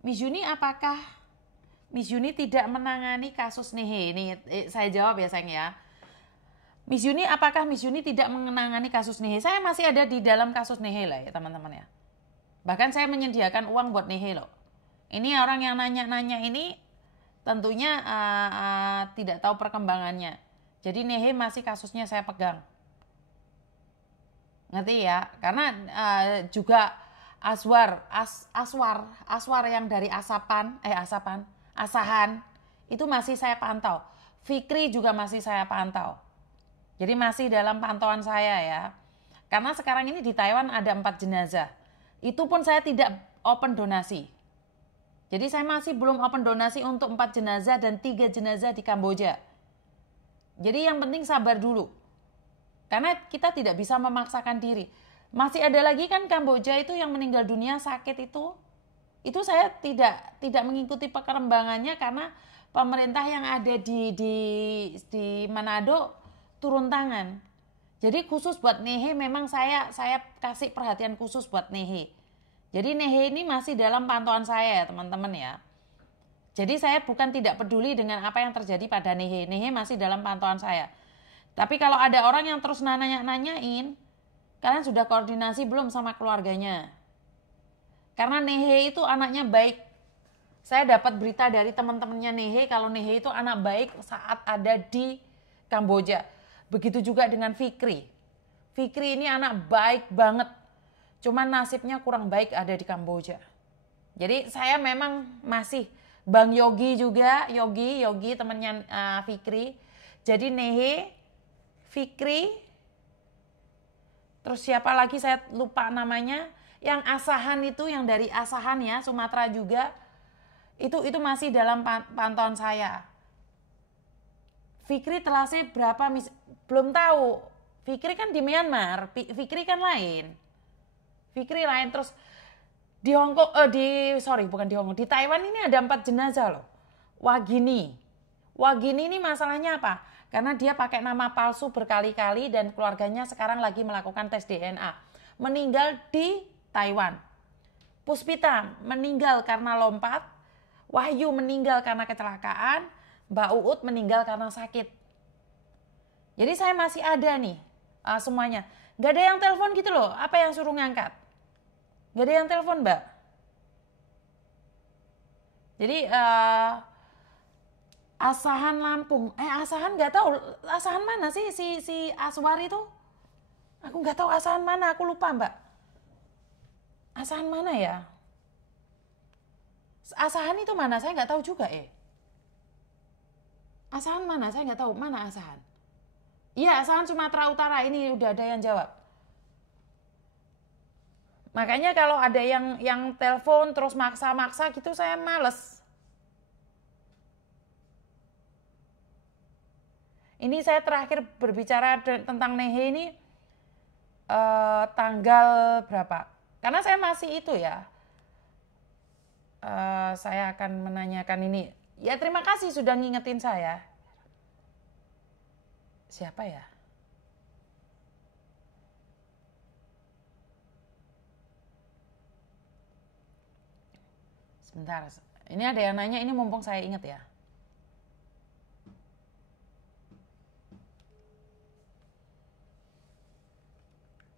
Miss Yuni, apakah Miss Yuni tidak menangani kasus Nehe? Ini saya jawab ya sayang ya. Miss Yuni, apakah Miss Yuni tidak menangani kasus Nehe? Saya masih ada di dalam kasus Nehe lah ya teman-teman ya. Bahkan saya menyediakan uang buat Nehe loh. Ini orang yang nanya-nanya ini tentunya tidak tahu perkembangannya. Jadi Nehe masih kasusnya saya pegang. Ngerti ya? Karena juga Aswar yang dari Asahan itu masih saya pantau. Fikri juga masih saya pantau. Jadi masih dalam pantauan saya ya. Karena sekarang ini di Taiwan ada 4 jenazah. Itu pun saya tidak open donasi. Jadi saya masih belum open donasi untuk 4 jenazah dan 3 jenazah di Kamboja. Jadi yang penting sabar dulu. Karena kita tidak bisa memaksakan diri. Masih ada lagi kan Kamboja itu yang meninggal dunia sakit itu. Itu saya tidak mengikuti perkembangannya karena pemerintah yang ada di Manado turun tangan. Jadi khusus buat Nehe memang saya kasih perhatian khusus buat Nehe. Jadi Nehe ini masih dalam pantauan saya ya teman-teman ya. Jadi saya bukan tidak peduli dengan apa yang terjadi pada Nehe. Nehe masih dalam pantauan saya. Tapi kalau ada orang yang terus nanyain, kalian sudah koordinasi belum sama keluarganya? Karena Nehe itu anaknya baik. Saya dapat berita dari teman-temannya Nehe kalau Nehe itu anak baik saat ada di Kamboja. Begitu juga dengan Fikri. Fikri ini anak baik banget. Cuman nasibnya kurang baik ada di Kamboja. Jadi saya memang masih Bang Yogi juga, Yogi temannya Fikri. Jadi Nehe, Fikri, terus siapa lagi saya lupa namanya, yang Asahan itu, yang dari Asahan ya, Sumatera juga, itu masih dalam pantauan saya. Fikri telasnya berapa, belum tahu. Fikri kan di Myanmar, Fikri kan lain. Fikri lain, terus di Hongkong, di Taiwan ini ada 4 jenazah loh. Wagini ini masalahnya apa? Karena dia pakai nama palsu berkali-kali dan keluarganya sekarang lagi melakukan tes DNA. Meninggal di Taiwan. Puspita meninggal karena lompat. Wahyu meninggal karena kecelakaan. Mbak Uut meninggal karena sakit. Jadi saya masih ada nih semuanya. Gak ada yang telepon gitu loh. Apa yang suruh ngangkat? Gak ada yang telepon Mbak. Jadi Asahan Lampung. Asahan nggak tahu. Asahan mana sih si Aswar itu? Aku nggak tahu Asahan mana. Aku lupa Mbak. Asahan mana ya? Asahan itu mana? Saya nggak tahu juga Asahan mana? Saya nggak tahu mana Asahan. Iya, Asahan Sumatera Utara. Ini udah ada yang jawab. Makanya kalau ada yang telepon terus maksa-maksa gitu saya males. Ini saya terakhir berbicara tentang Nehe ini tanggal berapa? Karena saya masih itu ya. Saya akan menanyakan ini. Ya terima kasih sudah ngingetin saya. Siapa ya? Sebentar. Ini ada yang nanya, ini mumpung saya ingat ya.